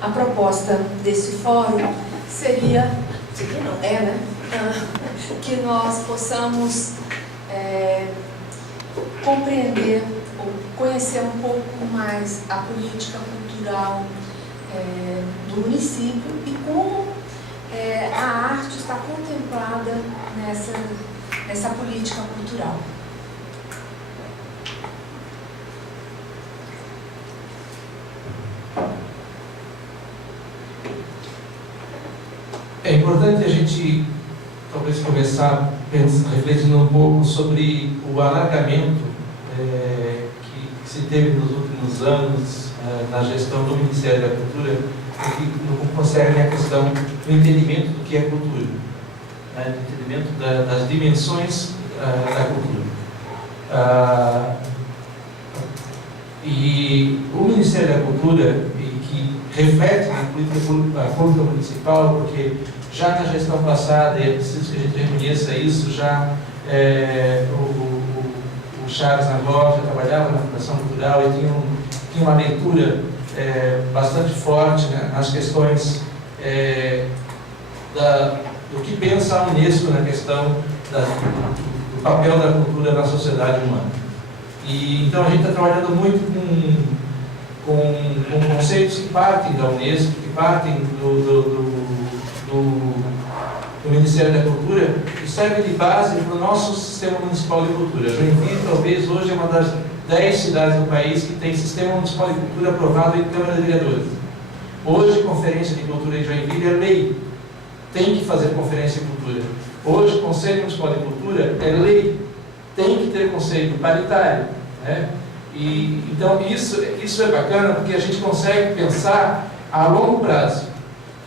A proposta desse fórum seria, que nós possamos compreender ou conhecer um pouco mais a política cultural do município e como a arte está contemplada nessa política cultural. É importante a gente talvez começar refletindo um pouco sobre o alargamento que se teve nos últimos anos na gestão do Ministério da Cultura, que não concerne a questão do entendimento do que é cultura, do entendimento das dimensões da cultura. E o Ministério da Cultura, que reflete na política pública municipal, porque já na gestão passada, e é preciso que a gente reconheça isso, já o Charles Nagor já trabalhava na Fundação Cultural e tinha uma leitura bastante forte, né, nas questões do que pensa a Unesco na questão do papel da cultura na sociedade humana. E então a gente está trabalhando muito com conceitos que partem da Unesco, que partem do Ministério da Cultura, e servem de base para o nosso sistema municipal de cultura. Joinville, talvez, hoje é uma das 10 cidades do país que tem sistema municipal de cultura aprovado em Câmara de Vereadores. Hoje, Conferência de Cultura em Joinville é lei. Tem que fazer conferência de cultura. Hoje, Conselho Municipal de Cultura é lei. Tem que ter conselho paritário, né? E, então, isso é bacana porque a gente consegue pensar a longo prazo.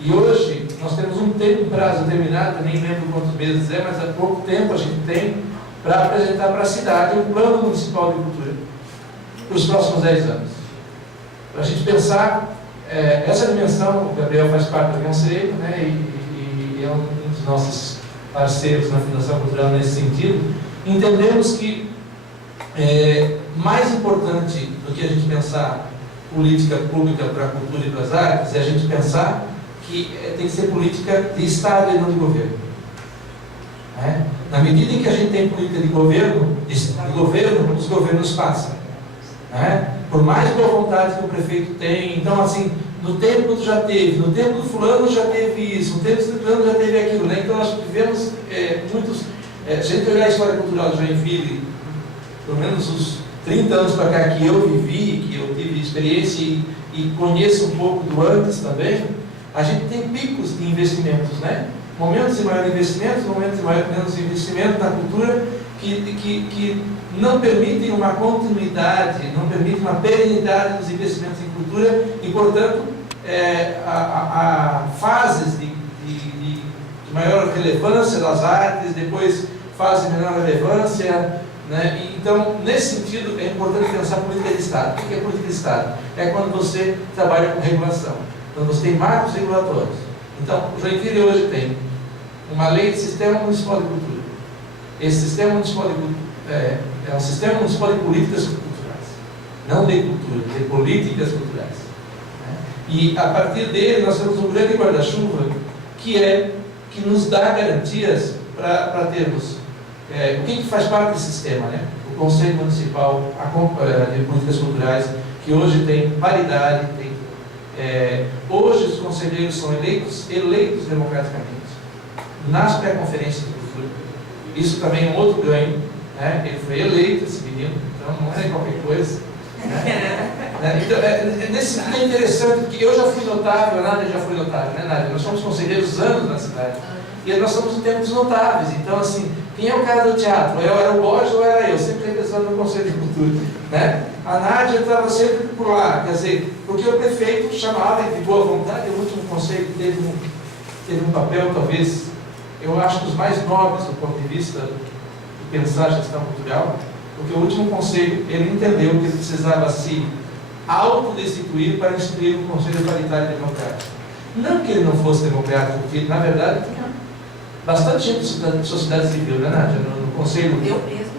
E hoje, nós temos um prazo determinado, nem lembro quantos meses é, mas há pouco tempo a gente tem para apresentar para a cidade um plano municipal de cultura para os próximos 10 anos. Para a gente pensar essa dimensão, o Gabriel faz parte do conselho, né, e é um dos nossos parceiros na Fundação Cultural nesse sentido. Entendemos que mais importante do que a gente pensar política pública para a cultura e para as artes é a gente pensar que tem que ser política de Estado e não de governo. Na medida em que a gente tem política de governo, os governos passam. Por mais boa vontade que o prefeito tem, então assim, no tempo já teve, no tempo do fulano já teve isso, no tempo do fulano já teve aquilo, né? Então nós tivemos muitos, se a gente olhar a história cultural de Joinville, pelo menos os 30 anos para cá que eu vivi, que eu tive experiência e conheço um pouco do antes também, a gente tem picos de investimentos, né? Momentos de maior investimento, momentos de menos investimento na cultura que não permitem uma continuidade, não permitem uma perenidade dos investimentos em cultura e, portanto, há fases de maior relevância das artes, depois fases de menor relevância, né? Então, nesse sentido, é importante pensar a política de Estado. O que é política de Estado? É quando você trabalha com regulação, quando você tem marcos regulatórios. Então, o Joinville hoje tem uma lei de sistema municipal de cultura. Esse sistema municipal de cultura é um sistema municipal de políticas culturais, não de cultura, de políticas culturais. E a partir dele nós temos um grande guarda-chuva que nos dá garantias para termos o que faz parte desse sistema, né? O Conselho Municipal de Políticas Culturais, que hoje tem paridade, hoje os conselheiros são eleitos democraticamente nas pré-conferências de cultura. Isso também é um outro ganho, né? Ele foi eleito, esse menino, então não é qualquer coisa, né? Então, nesse sentido é interessante, porque eu já fui notável, a Nádia já foi notável, né, Nádia? Nós somos conselheiros anos na cidade, e nós somos em tempos notáveis. Então, assim, quem é o cara do teatro? Eu era o Borges ou era eu? Sempre representando no Conselho de Cultura, né? A Nádia estava sempre por lá, quer dizer, porque o prefeito chamava de boa vontade. O último conselho teve um papel, talvez, eu acho, dos mais nobres do ponto de vista de pensar a gestão cultural, porque o último conselho, ele entendeu que ele precisava se autodestituir para instituir um conselho paritário democrático. Não que ele não fosse democrático, porque, na verdade, tinha bastante gente da sociedade civil, né, Nádia? No conselho. Eu mesmo.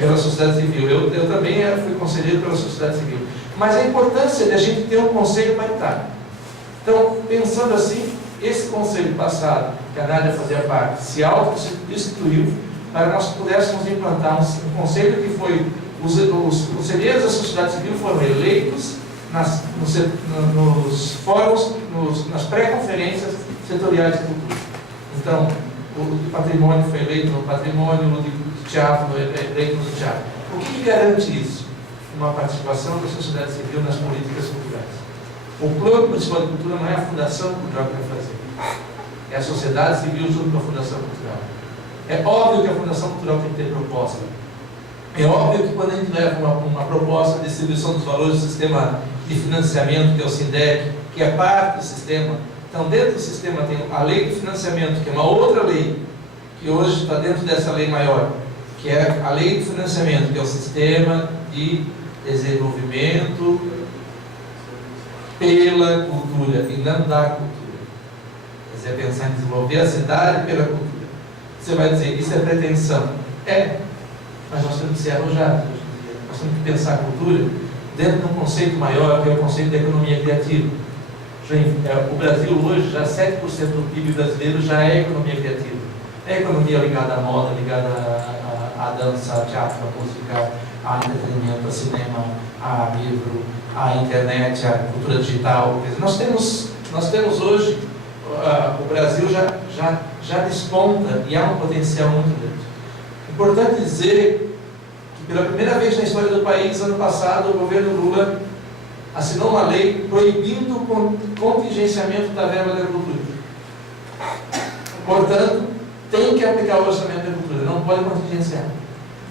Pela sociedade civil. Eu também fui conselheiro pela sociedade civil. Mas a importância de a gente ter um conselho paritário. Então, pensando assim, esse conselho passado, que a Nádia fazia parte, se auto-instituiu para nós pudéssemos implantar um conselho que foi, os conselheiros da sociedade civil foram eleitos nos fóruns, nas pré-conferências setoriais de cultura. Então, o de patrimônio foi eleito no patrimônio, o de teatro foi eleito no teatro. O que garante isso? Uma participação da sociedade civil nas políticas culturais. O Plano Municipal de Cultura não é a Fundação Cultural que vai fazer. É a sociedade civil junto com a Fundação Cultural. É óbvio que a Fundação Cultural tem que ter proposta. É óbvio que quando a gente leva uma proposta de distribuição dos valores do sistema de financiamento, que é o SINDEC, que é parte do sistema, então dentro do sistema tem a lei de financiamento, que é uma outra lei, que hoje está dentro dessa lei maior, que é a lei de financiamento, que é o sistema de desenvolvimento pela cultura e não da cultura. Quer dizer, pensar em desenvolver a cidade pela cultura. Você vai dizer, isso é pretensão? É, mas nós temos que ser arrojados hoje em dia. Nós temos que pensar a cultura dentro de um conceito maior, que é o conceito da economia criativa. O Brasil hoje, já 7% do PIB brasileiro já é economia criativa. É economia ligada à moda, ligada à dança, ao teatro, à música, a entretenimento, a cinema, a livro, a internet, a cultura digital. Nós temos hoje, o Brasil já desponta e há um potencial muito grande. Importante dizer que pela primeira vez na história do país, ano passado, o governo Lula assinou uma lei proibindo o contingenciamento da verba da cultura. Portanto, tem que aplicar o orçamento da cultura, não pode contingenciar.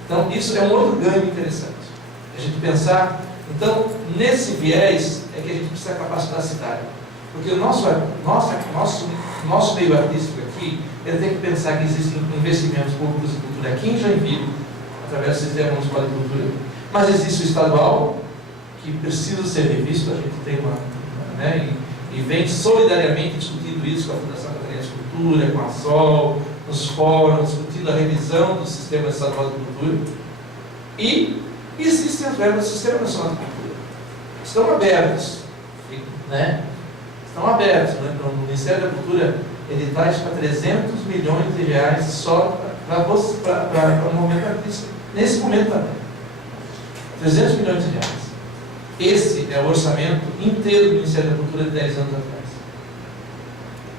Então, isso é um outro ganho interessante. A gente pensar, então, nesse viés é que a gente precisa capacitar a cidade. Porque o nosso meio artístico aqui, ele tem que pensar que existem investimentos públicos em cultura aqui em Joinville, através do Sistema Municipal de Cultura, mas existe o estadual, que precisa ser revisto, a gente tem e vem solidariamente discutindo isso com a Fundação Catarinense de Cultura, com a SOL, nos fóruns, discutindo a revisão do Sistema Estadual de Cultura. E existem as verbas do Sistema Nacional de Cultura. Estão abertas, Estão abertos, no Ministério da Cultura, editais para 300 milhões de reais só para o momento artístico. Nesse momento também. 300 milhões de reais. Esse é o orçamento inteiro do Ministério da Cultura de 10 anos atrás.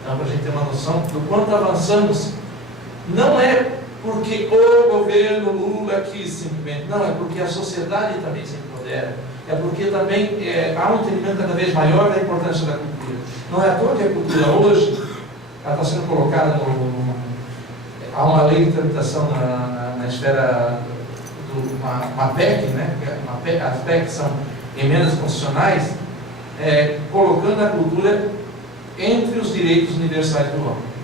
Então, para a gente ter uma noção do quanto avançamos, não é porque o governo Lula quis simplesmente, não, é porque a sociedade também se empodera, é porque também há um entendimento cada vez maior da importância da cultura. Não é à toa que a cultura hoje ela está sendo colocada há uma lei de tramitação na esfera uma PEC, as PEC são emendas constitucionais, colocando a cultura entre os direitos universais do homem.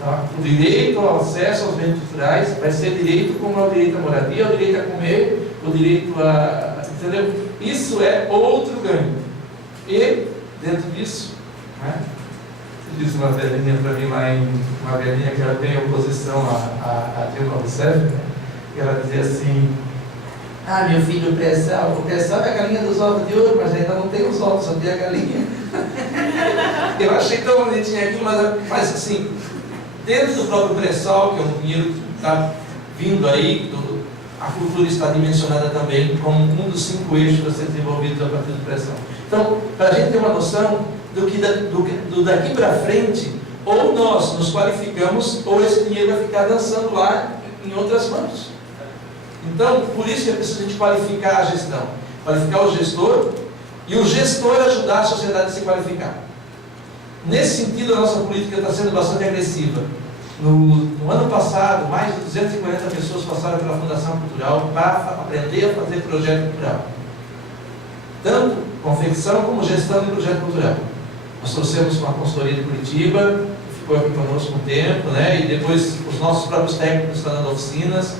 Tá? O direito ao acesso aos bens culturais vai ser direito como é o direito à moradia, o direito a comer, o direito a... Entendeu? Isso é outro ganho. E, dentro disso, diz uma velhinha para mim lá uma velhinha que era bem em oposição a Dilma Rousseff, que ela dizia assim: ah, meu filho, o pré-sal é a galinha dos ovos de ouro, mas ainda não tem os ovos, só tem a galinha. Eu achei tão bonitinho aqui, mas assim, dentro do próprio pré-sal, que é um dinheiro que está vindo aí, a cultura está dimensionada também como um dos 5 eixos a ser desenvolvidos a partir do pré-sal. Então, para a gente ter uma noção do daqui para frente, ou nós nos qualificamos, ou esse dinheiro vai ficar dançando lá em outras mãos. Então, por isso é preciso a gente qualificar a gestão, qualificar o gestor e o gestor ajudar a sociedade a se qualificar. Nesse sentido, a nossa política está sendo bastante agressiva. No ano passado, mais de 250 pessoas passaram pela Fundação Cultural para aprender a fazer projeto cultural. Tanto confecção como gestão de projeto cultural. Nós trouxemos uma consultoria de Curitiba, que ficou aqui conosco um tempo, e depois os nossos próprios técnicos estão dando oficinas.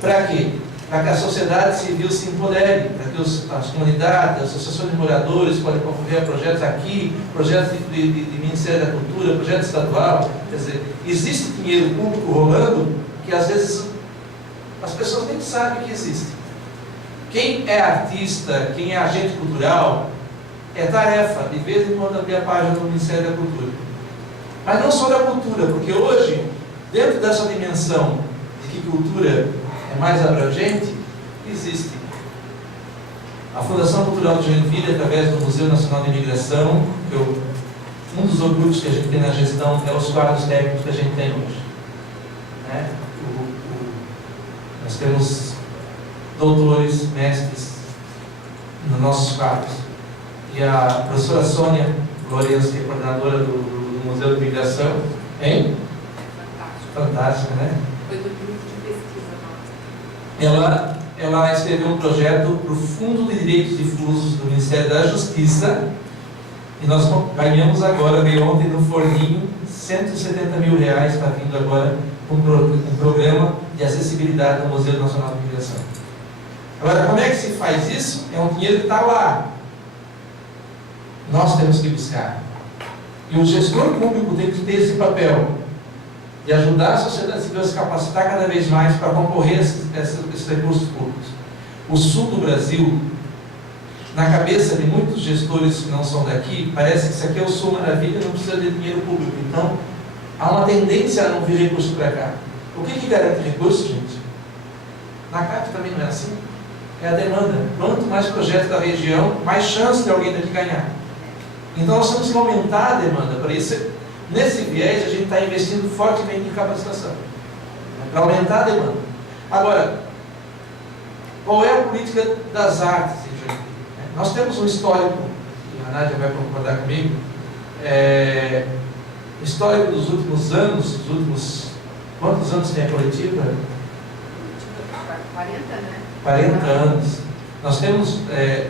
Para quê? Para que a sociedade civil se empodere, para que as comunidades, as associações de moradores podem concorrer a projetos aqui, projetos de Ministério da Cultura, projeto estadual. Quer dizer, existe dinheiro público rolando que às vezes as pessoas nem sabem que existe. Quem é artista, quem é agente cultural, é tarefa, de vez em quando, abrir a página do Ministério da Cultura. Mas não só da cultura, porque hoje, dentro dessa dimensão de que cultura é mais abrangente, existe a Fundação Cultural de Joinville, através do Museu Nacional de Imigração, um dos orgulhos que a gente tem na gestão é os quadros técnicos que a gente tem hoje. Né? Nós temos doutores, mestres nos nossos quadros. E a professora Sônia Lourenço, que é coordenadora do Museu de Imigração, hein? Fantástica, né? Foi do grupo de pesquisa nossa. Ela escreveu um projeto para o Fundo de Direitos Difusos do Ministério da Justiça, e nós ganhamos agora, veio ontem no forninho, R$170 mil, está vindo agora um programa de acessibilidade no Museu Nacional de Imigração. Agora, como é que se faz isso? É um dinheiro que está lá. Nós temos que buscar. E o gestor público tem que ter esse papel de ajudar a sociedade civil a se capacitar cada vez mais para concorrer a esses recursos públicos. O sul do Brasil, na cabeça de muitos gestores que não são daqui, parece que isso aqui é o sul maravilha, não precisa de dinheiro público. Então, há uma tendência a não vir recurso para cá. O que garante recurso, gente? Na CAP também não é assim. É a demanda. Quanto mais projetos da região, mais chance de alguém daqui ganhar. Então nós temos que aumentar a demanda. Para isso, nesse viés, a gente está investindo fortemente em capacitação, para aumentar a demanda. Agora, qual é a política das artes em Joinville? Nós temos um histórico, e a Nádia vai concordar comigo, histórico dos últimos anos, quantos anos tem a coletiva? 40, né? 40 anos. Nós temos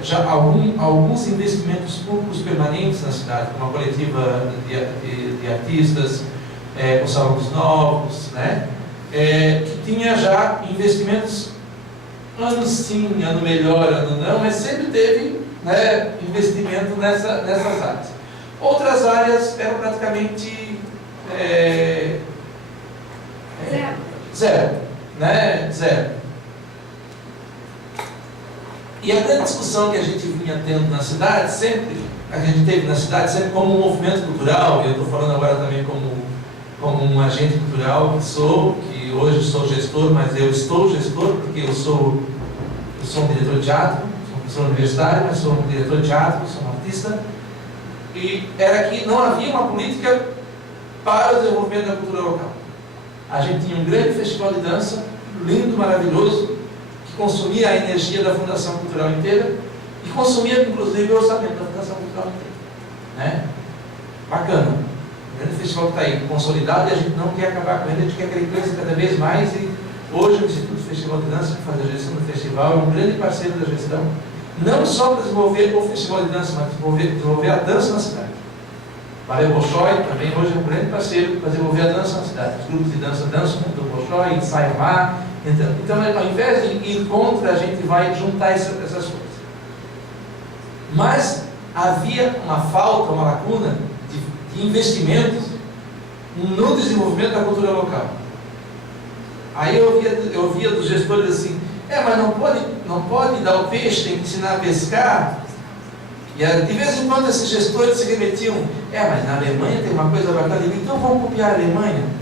já alguns investimentos públicos permanentes na cidade, como a coletiva de artistas, os salões novos, né? Que tinha já investimentos, ano sim, ano melhor, ano não, mas sempre teve, né, investimento nessas áreas. Outras áreas eram praticamente zero, né? Zero. E a grande discussão que a gente vinha tendo na cidade, sempre como um movimento cultural, e eu estou falando agora também como um agente cultural que hoje sou gestor, mas eu estou gestor porque eu sou um diretor de teatro, sou um professor universitário, mas sou um diretor de teatro, sou um artista, e era que não havia uma política para o desenvolvimento da cultura local. A gente tinha um grande festival de dança, lindo, maravilhoso, consumia a energia da Fundação Cultural inteira e consumia, inclusive, o orçamento da Fundação Cultural inteira. Né? Bacana. O grande festival que está aí consolidado e a gente não quer acabar com ele, a gente quer que ele cresça cada vez mais e hoje o Instituto Festival de Dança, que faz a gestão do festival, é um grande parceiro da gestão, não só para desenvolver o Festival de Dança, mas desenvolver a dança na cidade. Valeu Bolshoi também hoje é um grande parceiro para desenvolver a dança na cidade. Os grupos de dança dançam do Bolshoi, ensaiam lá. Então, ao invés de ir contra, a gente vai juntar essas coisas. Mas havia uma falta, uma lacuna de investimentos no desenvolvimento da cultura local. Aí eu ouvia dos gestores assim, mas não pode dar o peixe, tem que ensinar a pescar. E de vez em quando esses gestores se remetiam, mas na Alemanha tem uma coisa bacana, então vamos copiar a Alemanha.